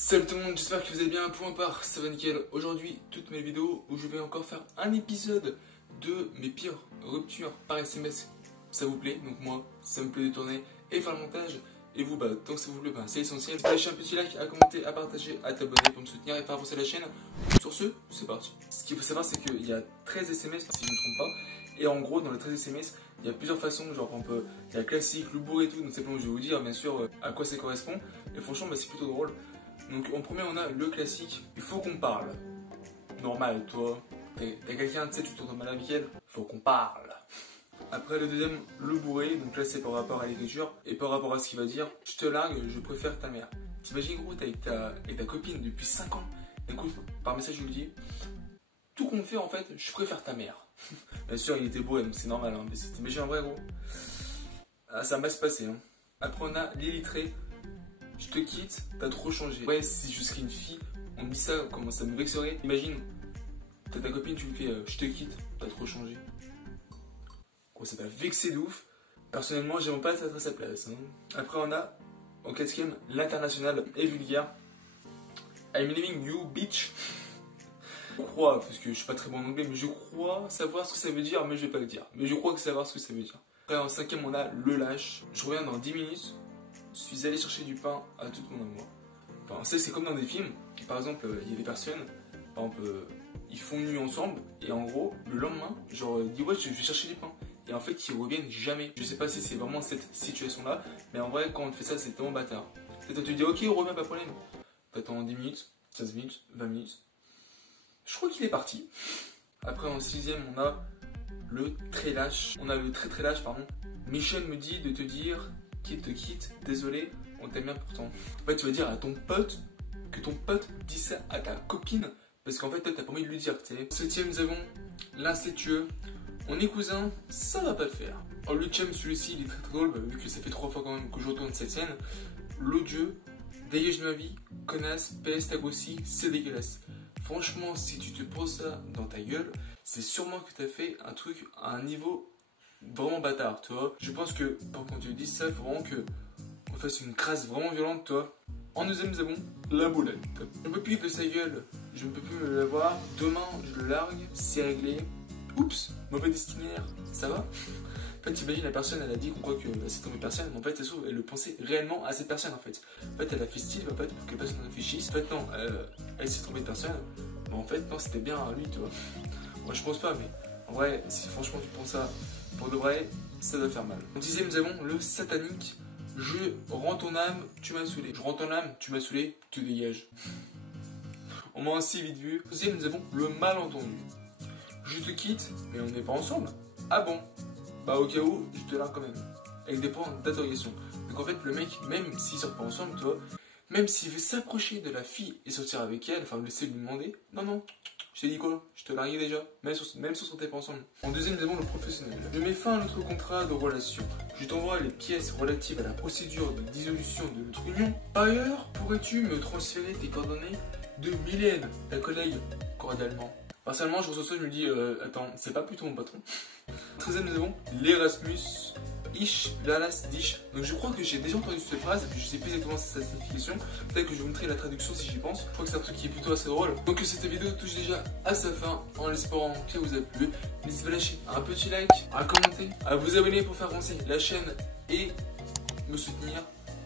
Salut tout le monde, j'espère que vous allez bien. Point part, ça va nickel. Aujourd'hui, toutes mes vidéos où je vais encore faire un épisode de mes pires ruptures par SMS. Ça vous plaît, donc moi, ça me plaît de tourner et faire le montage. Et vous, tant que ça vous plaît, c'est essentiel. Lâchez un petit like, à commenter, à partager, à t'abonner pour me soutenir et faire avancer la chaîne. Sur ce, c'est parti. Ce qu'il faut savoir, c'est qu'il y a 13 SMS, si je ne me trompe pas. Et en gros, dans les 13 SMS, il y a plusieurs façons, genre il y a le classique, le bourré et tout. Donc c'est bon, je vais vous dire bien sûr à quoi ça correspond. Et franchement, c'est plutôt drôle. Donc en premier on a le classique, il faut qu'on parle. Normal, toi, t'as quelqu'un, tu sais, tu tournes mal avec elle, faut qu'on parle. Après le deuxième, le bourré, donc là c'est par rapport à l'écriture et par rapport à ce qu'il va dire. Je te largue, je préfère ta mère. T'imagines gros, t'es avec ta copine depuis 5 ans. Écoute, par message je lui dis, tout qu'on fait en fait, je préfère ta mère. Bien sûr il était bourré, donc c'est normal, hein, mais t'imagines en vrai gros. Ah, ça va se passer. Hein. Après on a l'illettré. Je te quitte, t'as trop changé. Ouais, si je serais une fille, on me dit ça, comment ça me vexerait. Imagine, t'as ta copine, tu lui fais je te quitte, t'as trop changé. Quoi, ça t'a vexé de ouf. Personnellement, j'aimerais pas être à sa place. Hein. Après, on a, en quatrième, l'international et vulgaire. I'm leaving you, bitch. Je crois, parce que je suis pas très bon en anglais, mais je crois savoir ce que ça veut dire, mais je vais pas le dire. Mais je crois que savoir ce que ça veut dire. Après, en cinquième, on a le lâche. Je reviens dans 10 minutes. Je suis allé chercher du pain à tout mon amour. Enfin, c'est comme dans des films. Par exemple, il y a des personnes, par exemple, ils font nuit ensemble et en gros, le lendemain, genre, ils disent ouais, je vais chercher du pain. Et en fait, ils reviennent jamais. Je sais pas si c'est vraiment cette situation-là, mais en vrai, quand on te fait ça, c'est tellement bâtard. Toi, tu te dis ok, on revient, pas de problème. T'attends 10 minutes, 15 minutes, 20 minutes. Je crois qu'il est parti. Après, en sixième, on a le très lâche. On a le très lâche, pardon. Michel me dit de te dire qu'il te quitte, désolé, on t'aime bien pourtant. En fait, tu vas dire à ton pote que ton pote dit ça à ta copine parce qu'en fait, toi, t'as pas envie de lui dire, tu sais. Septième, nous avons l'incestueux. On est cousins, ça va pas le faire. En huitième, celui-ci, il est très drôle, vu que ça fait 3 fois quand même que je retourne cette scène. L'odieux, dégage de ma vie, connasse, PS, t'as grossi, c'est dégueulasse. Franchement, si tu te poses ça dans ta gueule, c'est sûrement que t'as fait un truc à un niveau vraiment bâtard, tu vois. Je pense que pour qu'on te dise ça, il faut vraiment que on fasse une crasse vraiment violente, toi. En deuxième, nous avons la boulette. Je ne peux plus de sa gueule, je ne peux plus le voir. Demain, je le largue, c'est réglé. Oups, mauvais destinaire, ça va? En fait, t'imagines, la personne, elle a dit qu'on croit que c'est tombé personne, mais en fait, ça se trouve, elle le pensait réellement à cette personne, en fait. En fait, elle a fait style, en fait, pour que la personne en réfléchisse. En fait, non, elle s'est trompée de personne, mais en fait, non, c'était bien à lui, tu vois. Moi, je pense pas, mais en vrai, si franchement tu penses ça pour de vrai, ça doit faire mal. En dixième, nous avons le satanique. Je rends ton âme, tu m'as saoulé. Je rends ton âme, tu m'as saoulé, tu dégages. On m'a ainsi vite vu. Deuxième, nous avons le malentendu. Je te quitte, mais on n'est pas ensemble. Ah bon? Bah au cas où, je te largue quand même. Avec des points d'interrogation. Donc en fait, le mec, même s'ils sortent pas ensemble, toi, même s'il veut s'approcher de la fille et sortir avec elle, enfin laisser lui demander, non, je t'ai dit quoi? Je te larguais déjà, même si on sortait pas ensemble. En deuxième, nous avons le professionnel. Je mets fin à notre contrat de relation. Je t'envoie les pièces relatives à la procédure de dissolution de notre union. Par ailleurs, pourrais-tu me transférer tes coordonnées de Mylène, ta collègue, cordialement? Personnellement, je reçois ça, je me dis, attends, c'est pas plutôt mon patron. 13e, nous avons l'Erasmus. Ish, lalas, dish. Donc je crois que j'ai déjà entendu cette phrase, et puis je sais plus exactement sa signification. Peut-être que je vous montrerai la traduction si j'y pense. Je crois que c'est un truc qui est plutôt assez drôle. Donc cette vidéo touche déjà à sa fin, en espérant qu'elle vous a plu. N'hésitez pas à lâcher un petit like, à commenter, à vous abonner pour faire avancer la chaîne et me soutenir.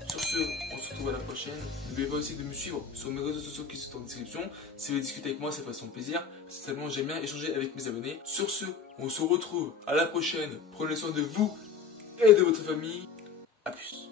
Sur ce, on se retrouve à la prochaine. N'oubliez pas aussi de me suivre sur mes réseaux sociaux qui sont en description. Si vous voulez discuter avec moi, ça fait son plaisir. Seulement, j'aime bien échanger avec mes abonnés. Sur ce, on se retrouve à la prochaine. Prenez soin de vous et de votre famille. A plus.